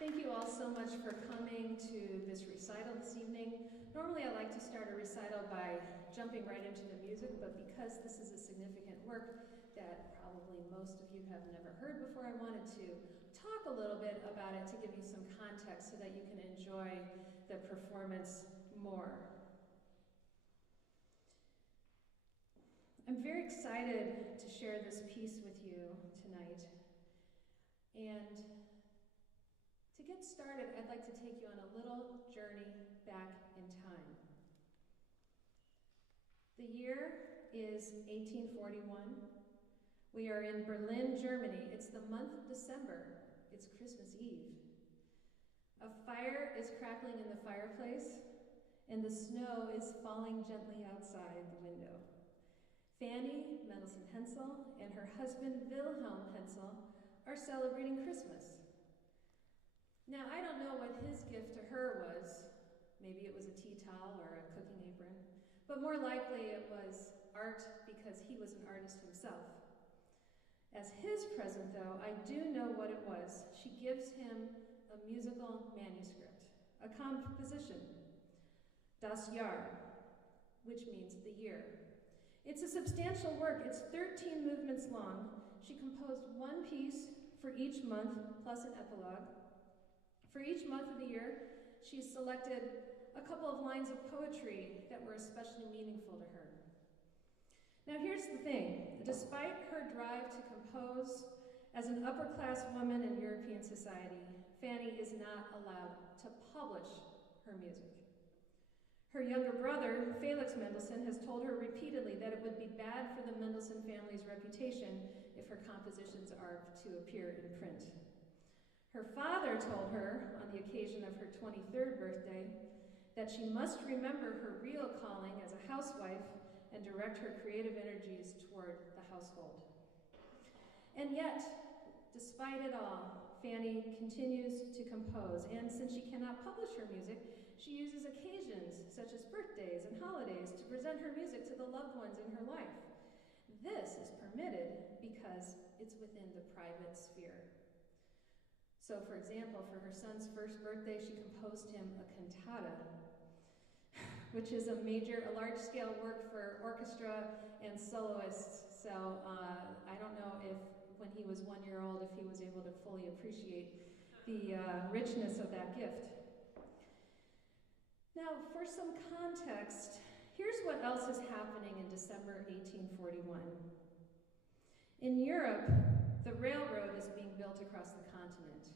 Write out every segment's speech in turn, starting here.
Thank you all so much for coming to this recital this evening. Normally I like to start a recital by jumping right into the music, but because this is a significant work that probably most of you have never heard before, I wanted to talk a little bit about it to give you some context so that you can enjoy the performance more. I'm very excited to share this piece with you tonight. And to get started, I'd like to take you on a little journey back in time. The year is 1841. We are in Berlin, Germany. It's the month of December. It's Christmas Eve. A fire is crackling in the fireplace, and the snow is falling gently outside the window. Fanny Mendelssohn Hensel and her husband Wilhelm Hensel are celebrating Christmas. Now, I don't know what his gift to her was. Maybe it was a tea towel or a cooking apron, but more likely it was art because he was an artist himself. As his present, though, I do know what it was. She gives him a musical manuscript, a composition, Das Jahr, which means the year. It's a substantial work. It's 13 movements long. She composed one piece for each month, plus an epilogue. For each month of the year, she selected a couple of lines of poetry that were especially meaningful to her. Now here's the thing. Despite her drive to compose as an upper-class woman in European society, Fanny is not allowed to publish her music. Her younger brother, Felix Mendelssohn, has told her repeatedly that it would be bad for the Mendelssohn family's reputation if her compositions are to appear in print. Her father told her, on the occasion of her 23rd birthday, that she must remember her real calling as a housewife and direct her creative energies toward the household. And yet, despite it all, Fanny continues to compose, and since she cannot publish her music, she uses occasions such as birthdays and holidays to present her music to the loved ones in her life. This is permitted because it's within the private sphere. So, for example, for her son's first birthday, she composed him a cantata, which is a large-scale work for orchestra and soloists. So I don't know if, when he was 1 year old, if he was able to fully appreciate the richness of that gift. Now, for some context, here's what else is happening in December 1841. In Europe, the railroad is being built across the continent.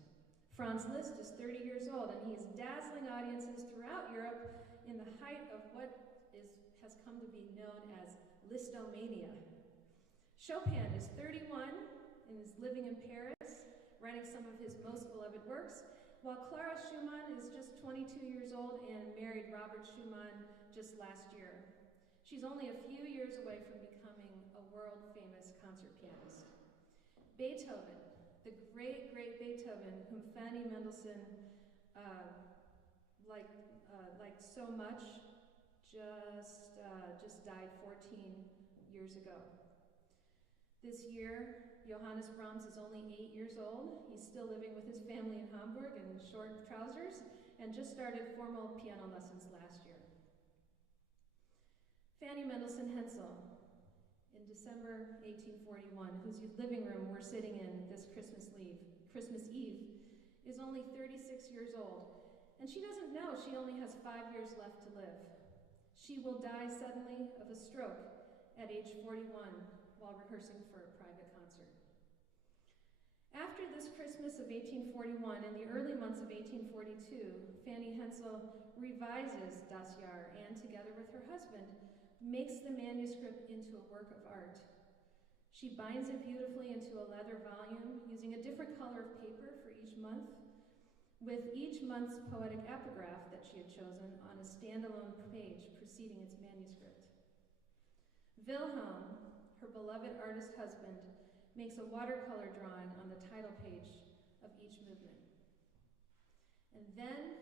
Franz Liszt is 30 years old, and he's dazzling audiences throughout Europe in the height of what has come to be known as Listomania. Chopin is 31 and is living in Paris, writing some of his most beloved works, while Clara Schumann is just 22 years old and married Robert Schumann just last year. She's only a few years away from becoming a world-famous concert pianist. Beethoven, the great, great Beethoven, whom Fanny Mendelssohn liked so much, just died 14 years ago. This year, Johannes Brahms is only 8 years old. He's still living with his family in Hamburg in short trousers and just started formal piano lessons last year. Fanny Mendelssohn Hensel, in December 1841, whose living room we're sitting in this Christmas Eve, is only 36 years old, and she doesn't know she only has 5 years left to live. She will die suddenly of a stroke at age 41 while rehearsing for a private concert. After this Christmas of 1841, in the early months of 1842, Fanny Hensel revises Das Jahr and, together with her husband, makes the manuscript into a work of art. She binds it beautifully into a leather volume, using a different color of paper for each month, with each month's poetic epigraph that she had chosen on a standalone page preceding its manuscript. Wilhelm, her beloved artist husband, makes a watercolor drawing on the title page of each movement. And then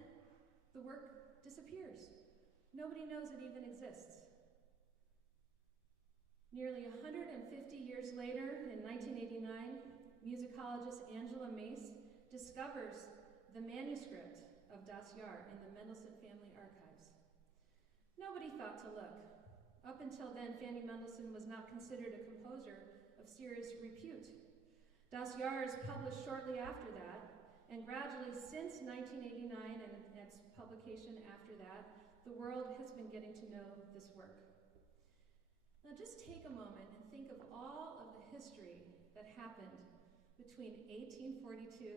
the work disappears. Nobody knows it even exists. Nearly 150 years later, in 1989, musicologist Angela Mace discovers the manuscript of Das Jahr in the Mendelssohn family archives. Nobody thought to look. Up until then, Fanny Mendelssohn was not considered a composer of serious repute. Das Jahr is published shortly after that, and gradually since 1989 and its publication after that, the world has been getting to know this work. Now just take a moment and think of all of the history that happened between 1842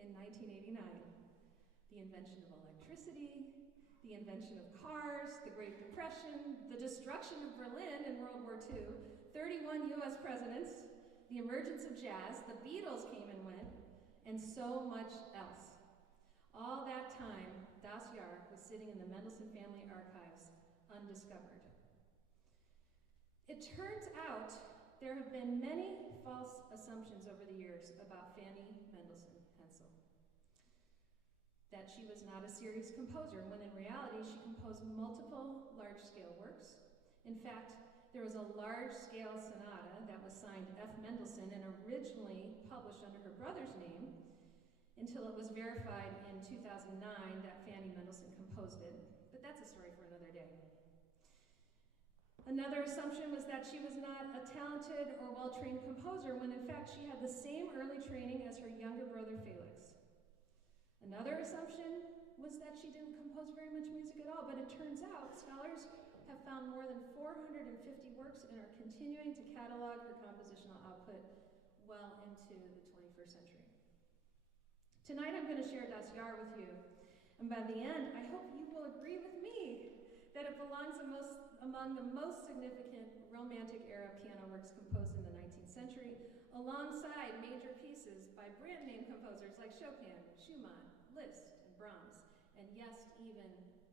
and 1989. The invention of electricity, the invention of cars, the Great Depression, the destruction of Berlin in World War II, 31 US presidents, the emergence of jazz, the Beatles came and went, and so much else. All that time, Das Jahr was sitting in the Mendelssohn family archives, undiscovered. It turns out there have been many false assumptions over the years about Fanny Mendelssohn Hensel. That she was not a serious composer, when in reality she composed multiple large-scale works. In fact, there was a large-scale sonata that was signed F. Mendelssohn and originally published under her brother's name until it was verified in 2009 that Fanny Mendelssohn composed it. But that's a story for another day. Another assumption was that she was not a talented or well-trained composer, when in fact she had the same early training as her younger brother Felix. Another assumption was that she didn't compose very much music at all, but it turns out scholars have found more than 450 works and are continuing to catalog her compositional output well into the 21st century. Tonight I'm going to share Das Jahr with you, and by the end I hope you will agree with me that it belongs among the most significant Romantic era piano works composed in the 19th century, alongside major pieces by brand name composers like Chopin, Schumann, Liszt, and Brahms, and yes, even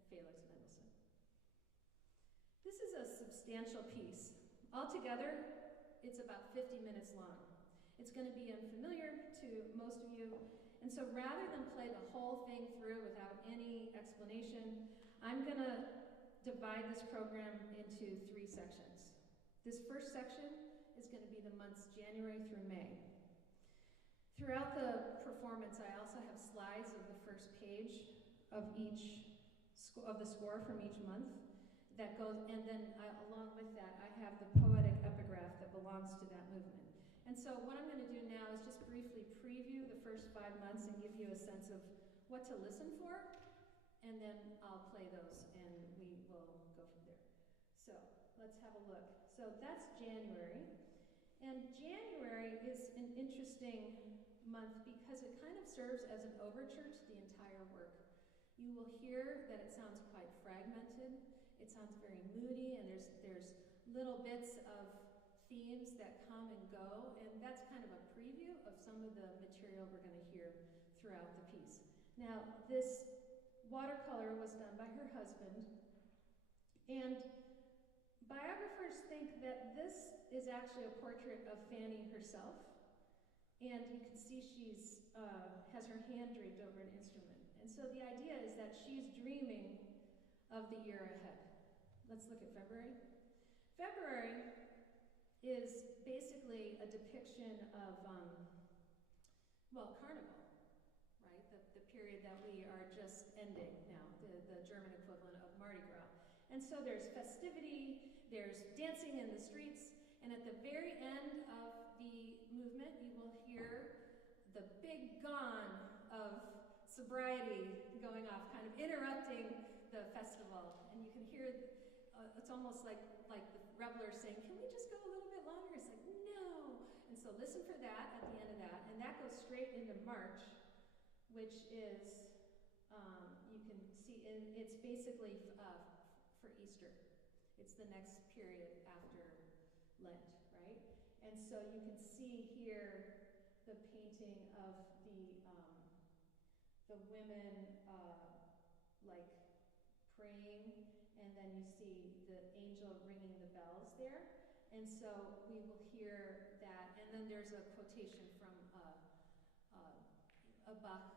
Felix Mendelssohn. This is a substantial piece. Altogether, it's about 50 minutes long. It's going to be unfamiliar to most of you, and so rather than play the whole thing through without any explanation, I'm going to divide this program into 3 sections. This first section is going to be the months January through May. Throughout the performance, I also have slides of the first page of the score from each month that goes, and then along with that, I have the poetic epigraph that belongs to that movement. And so what I'm going to do now is just briefly preview the first 5 months and give you a sense of what to listen for, and then I'll play those and we will go from there. So let's have a look. So that's January. And January is an interesting month because it kind of serves as an overture to the entire work. You will hear that it sounds quite fragmented. It sounds very moody, and there's little bits of themes that come and go, and that's kind of a preview of some of the material we're going to hear throughout the piece. Now, this watercolor was done by her husband, and biographers think that this is actually a portrait of Fanny herself, and you can see she's has her hand draped over an instrument. And so the idea is that she's dreaming of the year ahead. Let's look at February. February is basically a depiction of, Carnival, right? The period that we are just ending now, the German equivalent of Mardi Gras. And so there's festivity, there's dancing in the streets, and at the very end of the movement, you will hear the big gong of sobriety going off, kind of interrupting the festival. And you can hear, it's almost like the revelers saying, can we just go a little bit longer? It's like, no. And so listen for that at the end of that. And that goes straight into March, which is, you can see, it's basically for Easter. It's the next period after Lent, right? And so you can see here the painting of the women like praying, and then you see the angel ringing the bells there. And so we will hear that, and then there's a quotation from a Bach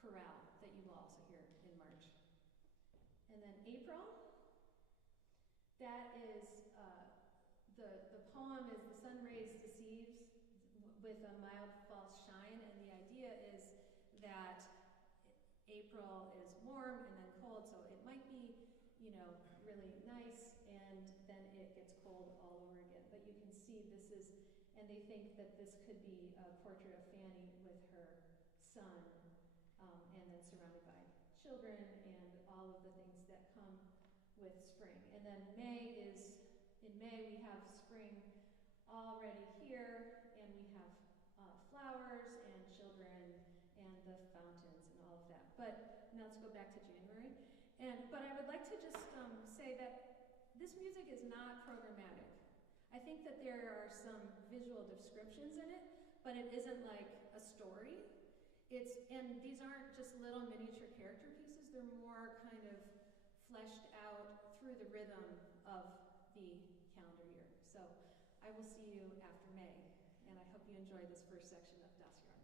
chorale that you will also hear in March. And then April, that is, the poem is "The sun rays deceives with a mild false shine," and the idea is that April is warm and then cold, so it might be, you know, really nice, and then it gets cold all over again. But you can see this is, and they think that this could be a portrait of Fanny with her son, and then surrounded by children and all of the things that come with spring. And then in May we have spring already here, and we have flowers and children and the fountains and all of that. But now let's go back to January. But I would like to just say that this music is not programmatic. I think that there are some visual descriptions in it, but it isn't like a story. And these aren't just little miniature character pieces, they're more kind of fleshed out through the rhythm of the calendar year. So I will see you after May, and I hope you enjoy this first section of Das Jahr.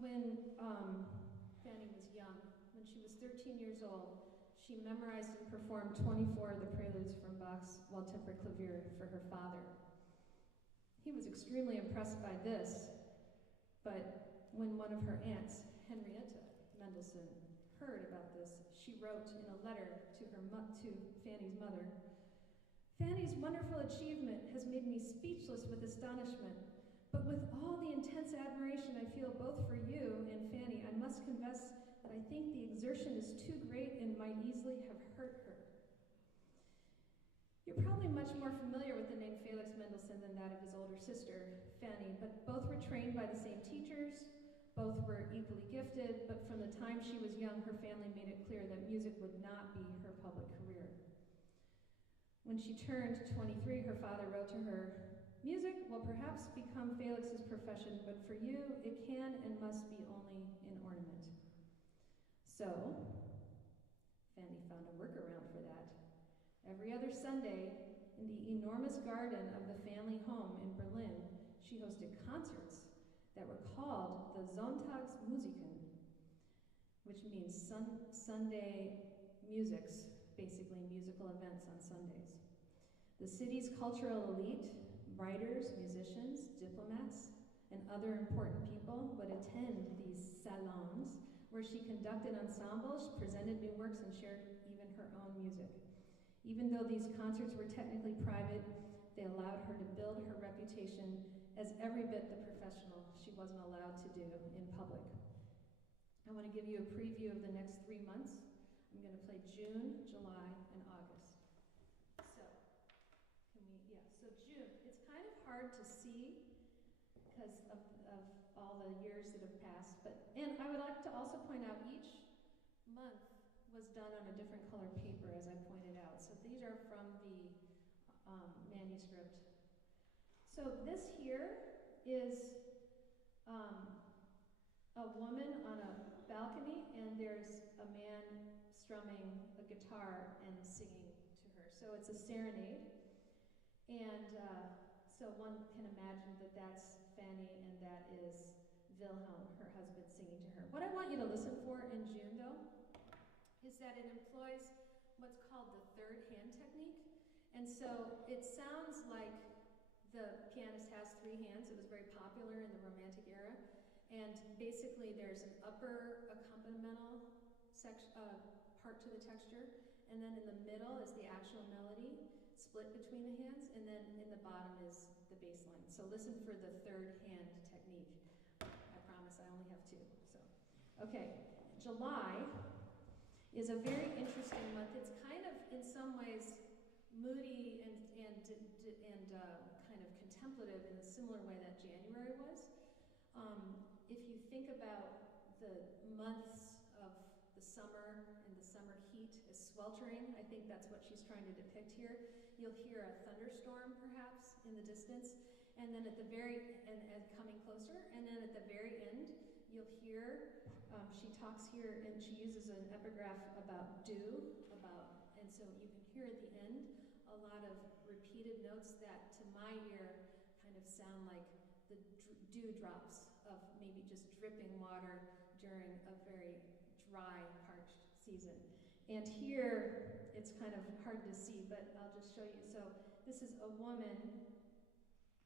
when Fanny was young. When she was 13 years old, she memorized and performed 24 of the preludes from Bach's Well-Tempered Clavier for her father. He was extremely impressed by this, but when one of her aunts, Henrietta Mendelssohn, heard about this, she wrote in a letter to Fanny's mother, "Fanny's wonderful achievement has made me speechless with astonishment, but with all the intense admiration I feel both for you and Fanny, I must confess that I think the exertion is too great and might easily have hurt her." You're probably much more familiar with the name Felix Mendelssohn than that of his older sister, Fanny, but both were trained by the same teachers, both were equally gifted, but from the time she was young, her family made it clear that music would not be her public career. When she turned 23, her father wrote to her, "Music will perhaps become Felix's profession, but for you, it can and must be only an ornament." So, Fanny found a workaround for that. Every other Sunday, in the enormous garden of the family home in Berlin, she hosted concerts that were called the Sonntagsmusiken, which means Sunday musics, basically musical events on Sundays. The city's cultural elite, writers, musicians, diplomats, and other important people would attend these salons where she conducted ensembles, presented new works, and shared even her own music. Even though these concerts were technically private, they allowed her to build her reputation as every bit the professional she wasn't allowed to do in public. I want to give you a preview of the next 3 months. I'm going to play June, July, and August. So June, it's kind of hard to see because of all the years that have passed, and I would like to also point out each month was done on a different color paper, as I pointed out. So these are from the manuscript. So this here is a woman on a balcony, and there's a man strumming a guitar and singing to her. So it's a serenade. And so one can imagine that that's Fanny and that is Wilhelm, her husband, singing to her. What I want you to listen for in June, though, is that it employs what's called the third hand technique. And so it sounds like the pianist has 3 hands. It was very popular in the Romantic era. And basically there's an upper accompanimental part to the texture, and then in the middle is the actual melody, split between the hands, and then in the bottom is the bass line. So listen for the third hand technique. I promise I only have 2. So, okay, July is a very interesting month. It's kind of, in some ways, moody and kind of contemplative in a similar way that January was. If you think about the months of the summer and the summer heat is sweltering, I think that's what she's trying to depict here. You'll hear a thunderstorm, perhaps, in the distance, and then at the very and coming closer, and then at the very end, you'll hear, she talks here, and she uses an epigraph about dew, and so you can hear at the end a lot of repeated notes that, to my ear, kind of sound like the dew drops of maybe just dripping water during a very dry, parched season. And here, it's kind of hard to see, but I'll just show you. So this is a woman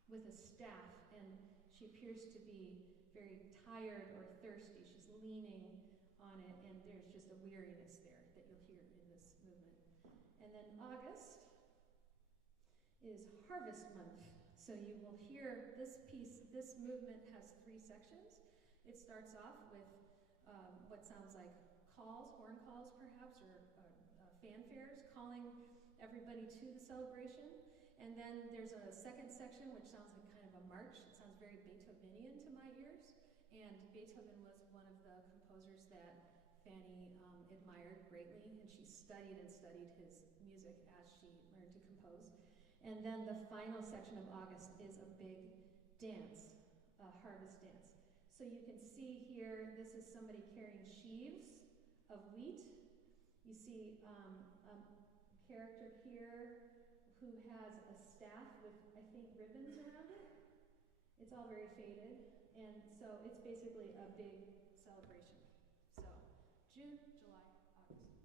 with a staff, and she appears to be very tired or thirsty. She's leaning on it, and there's just a weariness there that you'll hear in this movement. And then August is harvest month. So you will hear this piece, this movement has 3 sections. It starts off with what sounds like calls, horn calls perhaps, or fanfares calling everybody to the celebration. And then there's a second section which sounds like kind of a march. It sounds very Beethovenian to my ears. And Beethoven was one of the composers that Fanny admired greatly, and she studied and studied his music as she learned to compose. And then the final section of August is a big dance, a harvest dance. So you can see here, this is somebody carrying sheaves of wheat. You see a character here who has a staff with, I think, ribbons around it. It's all very faded. And so So it's basically a big celebration. So June, July, August.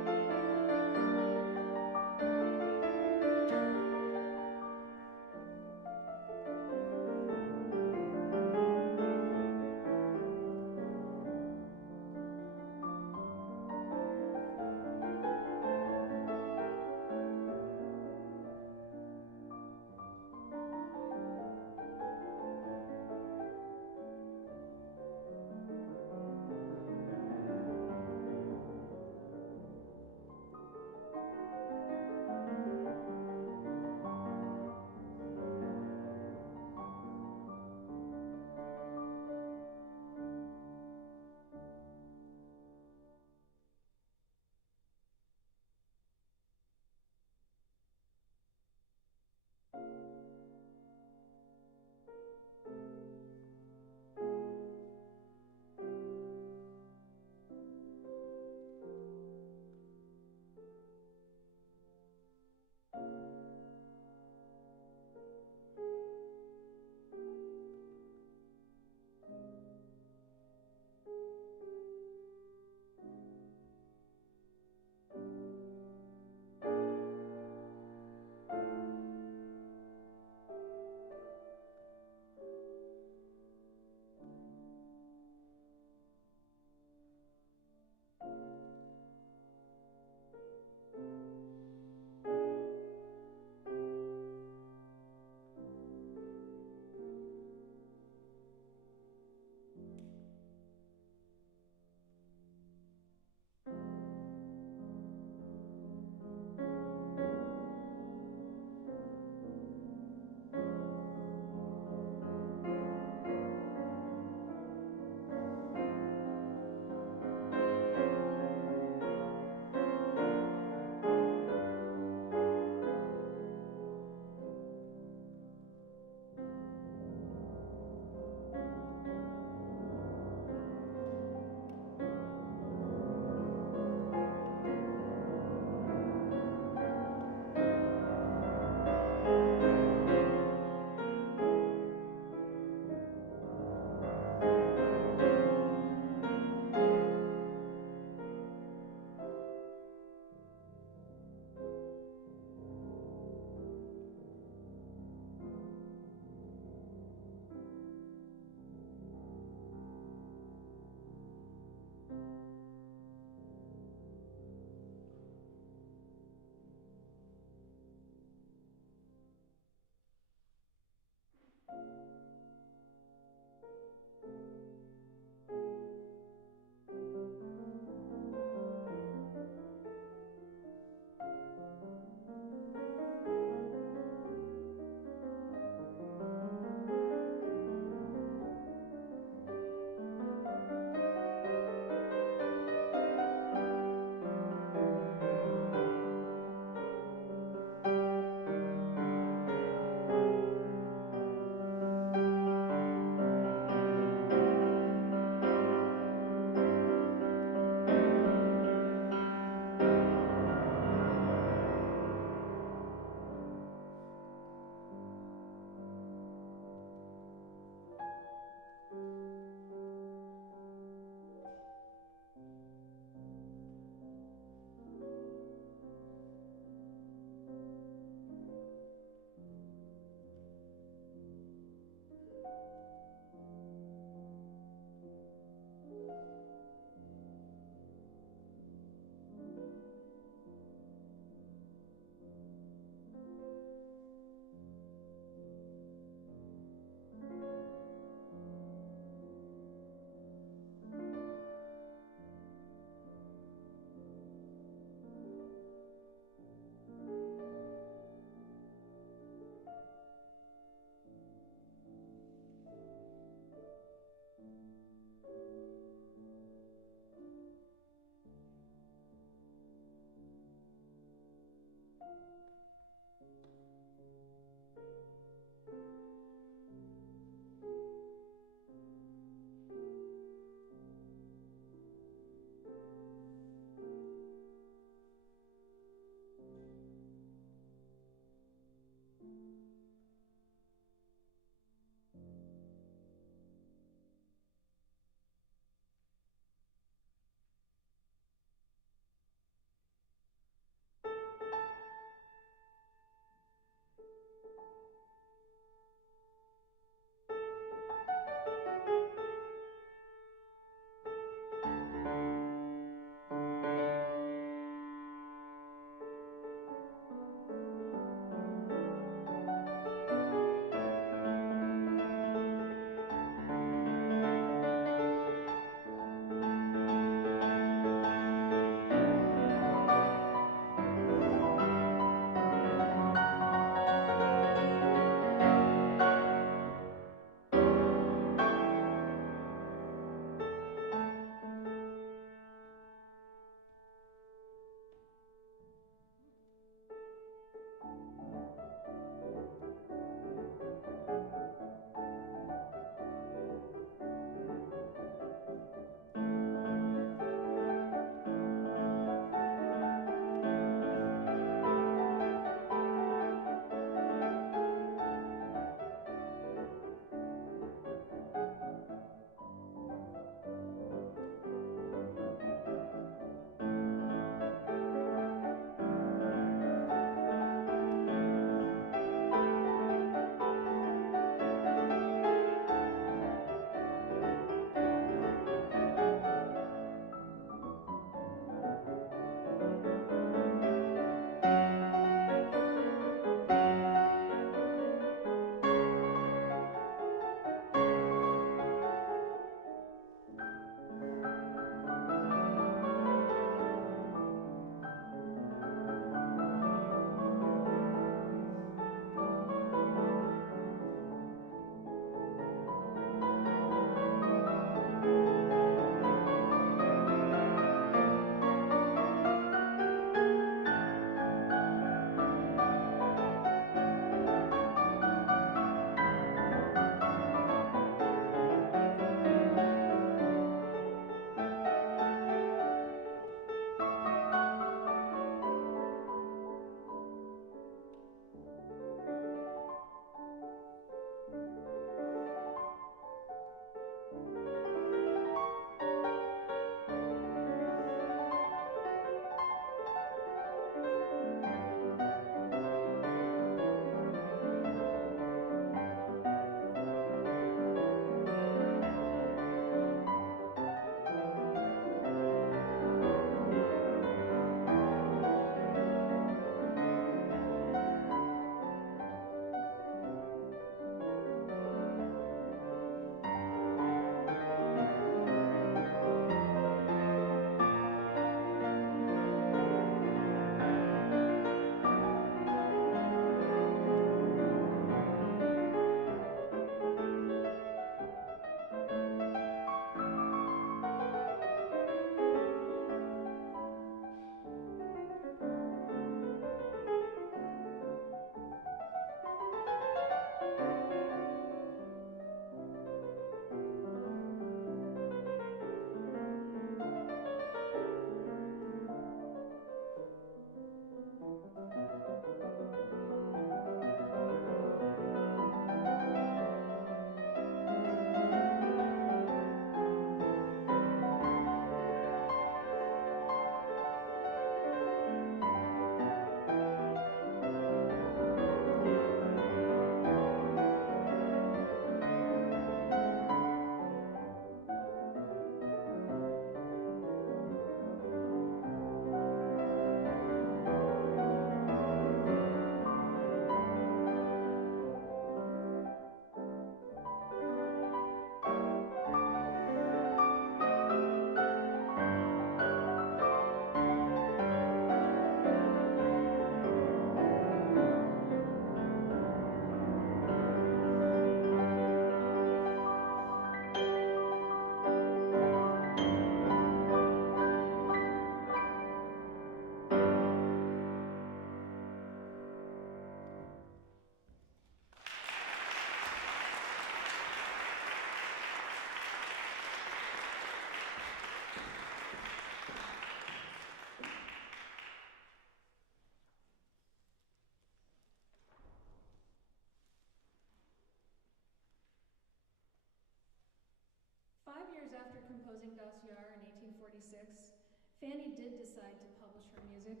das Jahr in 1846, Fanny did decide to publish her music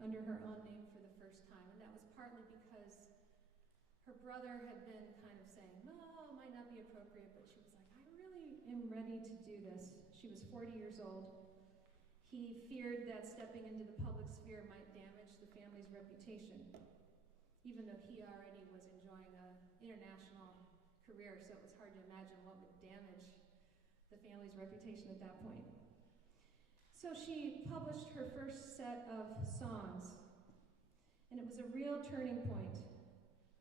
under her own name for the first time, and that was partly because her brother had been kind of saying, oh, it might not be appropriate, but she was like, I really am ready to do this. She was 40 years old. He feared that stepping into the public sphere might damage the family's reputation, even though he already was enjoying an international career, so it was hard to imagine what would damage the family's reputation at that point. So she published her first set of songs, and it was a real turning point.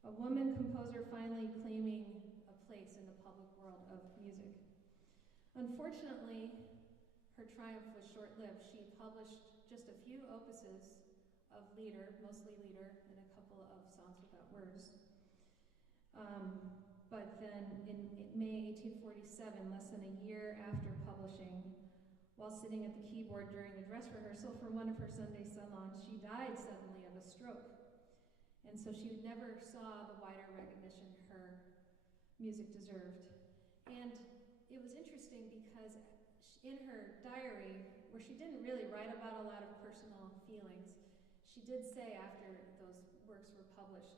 A woman composer finally claiming a place in the public world of music. Unfortunately, her triumph was short-lived. She published just a few opuses of Lieder, mostly Lieder, and a couple of songs without words. But then in May 1847, less than a year after publishing, while sitting at the keyboard during a dress rehearsal for one of her Sunday salons, she died suddenly of a stroke. And so she never saw the wider recognition her music deserved. And it was interesting because in her diary, where she didn't really write about a lot of personal feelings, she did say after those works were published,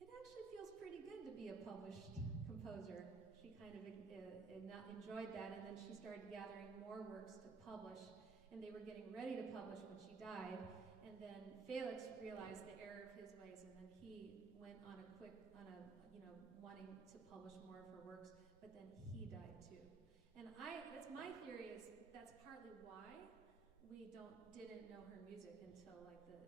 it actually feels pretty good to be a published composer. She kind of enjoyed that, and then she started gathering more works to publish, and they were getting ready to publish when she died. And then Felix realized the error of his ways, and then he went on wanting to publish more of her works, but then he died too. And that's my theory, is that's partly why we didn't know her music until like the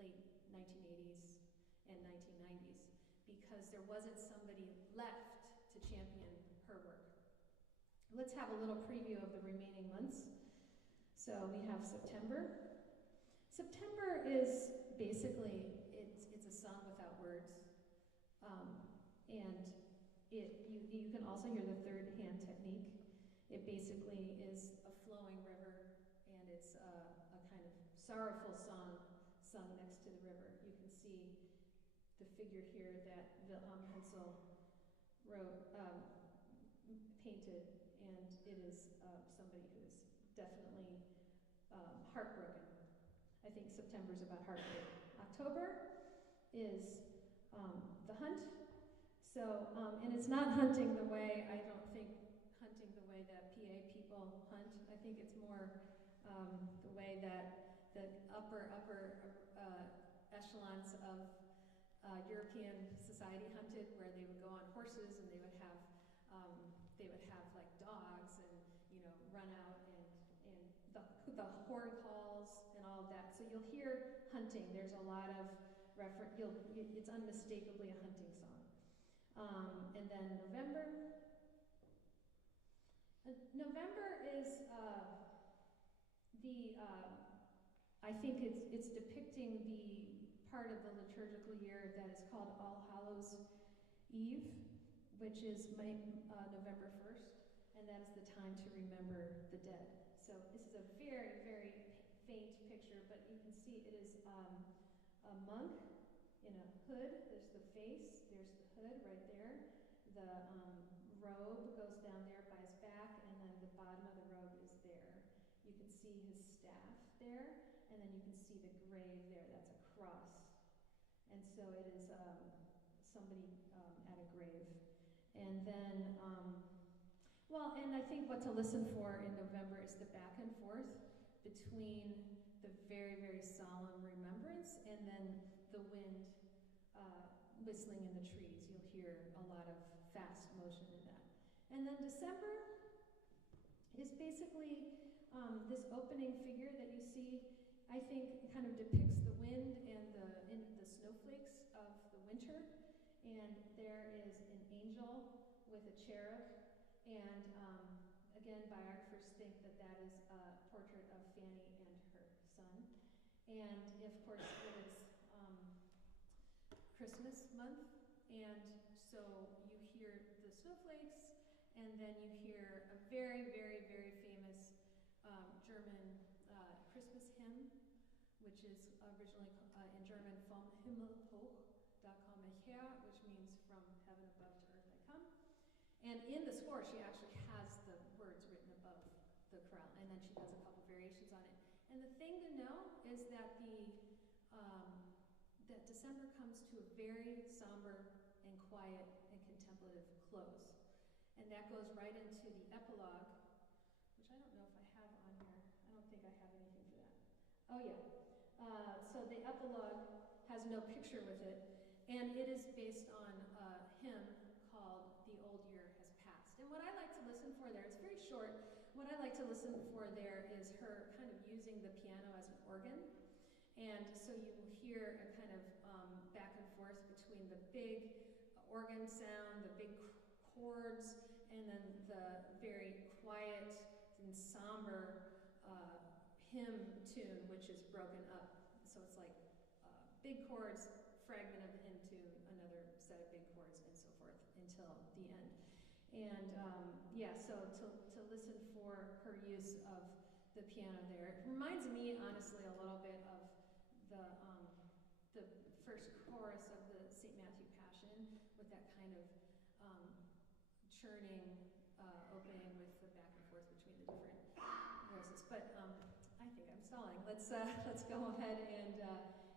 late 1980s and 1990s, because there wasn't somebody left to champion her work. Let's have a little preview of the remaining months. So we have September. September is basically, it's a song without words. And you can also hear the third hand technique. It basically is a flowing river, and it's a kind of sorrowful song sung next to the river. You can see the figure here that Wilhelm Hensel painted, and it is somebody who is definitely heartbroken. I think September's about heartbreak. October is the hunt. So, and it's not hunting the way, I don't think hunting the way that PA people hunt. I think it's more the way that the upper echelons of European society hunted, where they would go on horses and they would have like dogs and run out and the horn calls and all of that. So you'll hear hunting. There's a lot of it's unmistakably a hunting song. And then November. November is I think it's depicting the part of the liturgical year that is called All Hallows Eve, which is November 1st, and that is the time to remember the dead. So this is a very, very faint picture, but you can see it is a monk in a hood. There's the face, there's the hood right there. The robe goes down there by his back, and then the bottom of the robe is there. You can see his staff there, and then you can see the grave there. That's a cross. And so it is somebody at a grave. And then, and I think what to listen for in November is the back and forth between the very, very solemn remembrance and then the wind whistling in the trees. You'll hear a lot of fast motion in that. And then December is basically this opening figure that you see, I think, kind of depicts the wind and the snowflakes of the winter. And there is an angel with a cherub. And again, biographers think that that is a portrait of Fanny and her son. And of course, it is Christmas month, and so you hear the snowflakes, and then you hear a very, very, very famous German Christmas hymn, which is originally in German "Vom Himmel hoch, da komme ich her," which means "From heaven above to earth I come." And in the score, she actually has the words written above the chorale, and then she does a couple variations on it. And the thing to know is that that December comes to a very somber and quiet and contemplative close. And that goes right into the epilogue, which I don't know if I have on here. I don't think I have anything for that. Oh yeah. So the epilogue has no picture with it, and it is based on a hymn called The Old Year Has Passed. And what I like to listen for there, it's very short, what I like to listen for there is her kind of using the piano as an organ. And so you will hear a kind of back and forth between the big organ sound, the big chords, and then the very quiet and somber hymn tune, which is broken up. So it's like big chords, fragment of the hymn tune, another set of big chords, and so forth until the end. And yeah, so to listen for her use of the piano there, it reminds me honestly a little bit of the first chorus of the St. Matthew Passion, with that kind of churning opening with the back and forth between the different voices. But I think I'm stalling. Let's go ahead and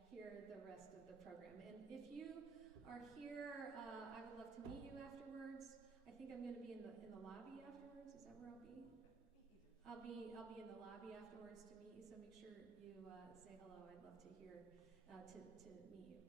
hear the rest of the program. And if you are here, I would love to meet you afterwards. I think I'm going to be in the lobby afterwards. Is that where I'll be? I'll be in the lobby afterwards to meet you. So make sure you say hello. I'd love to hear to meet you.